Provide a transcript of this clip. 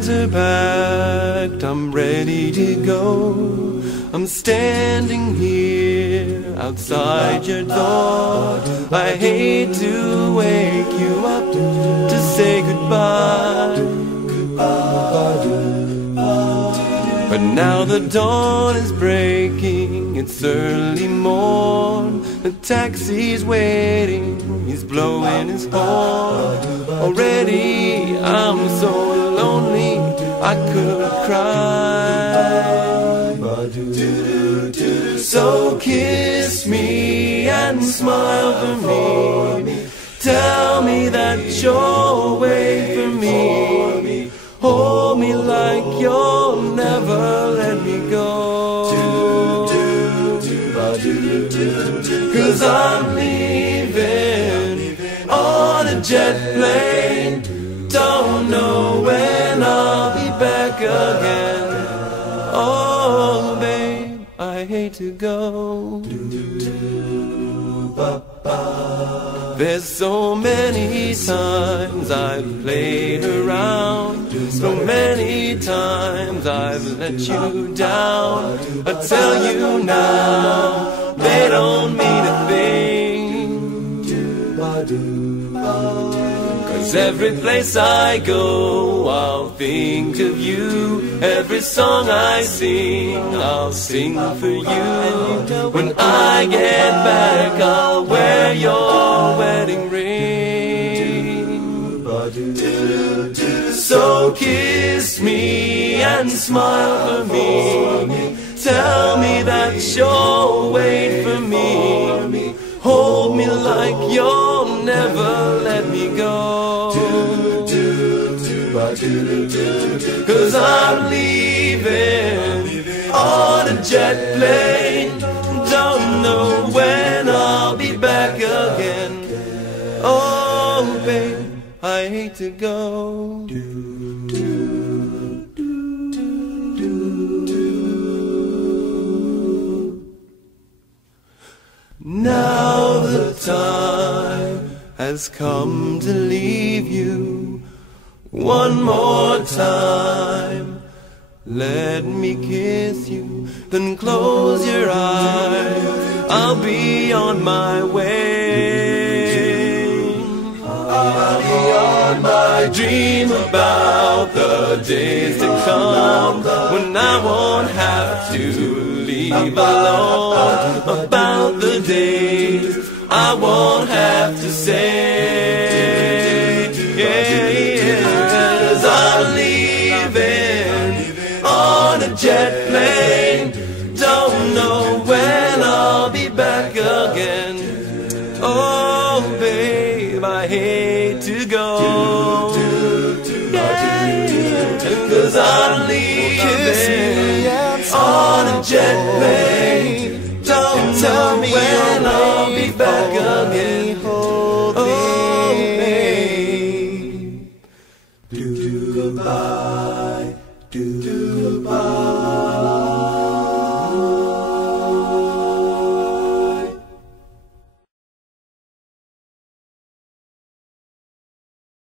bags are packed, I'm ready to go. I'm standing here outside your door. I hate to wake you up to say goodbye, but now the dawn is breaking, it's early morn. The taxi's waiting, he's blowing his horn. Already I'm so lonely, I could cry. So kiss me and smile for me. Tell me that you'll wait for me. Hold me like you'll never let me go. 'Cause I'm leaving on a jet plane. Don't know when I'll be back again. Oh babe, I hate to go. There's so many times I've played around, so many times I've let you down. I tell you now, they don't mean a thing. 'Cause every place I go, I'll think of you. Every song I sing, I'll sing for you. When I get back, I'll wear your wedding ring. So kiss me and smile for me. Tell me that you'll wait for me. Hold me like you'll never let me go. 'Cause I'm leaving on a jet plane. Don't know when I'll be back again. Oh babe, I hate to go. Now the time has come to leave you. One more time, let me kiss you, then close your eyes. I'll be on my way. I'll be on my dream about the days to come, when I won't have to leave alone. About the days I won't have to say, yes, I'm leaving on a jet plane. Don't know when I'll be back again. Oh babe, I hate to go. 'Cause I'm leaving on a jet plane. Don't know when I'll be back again.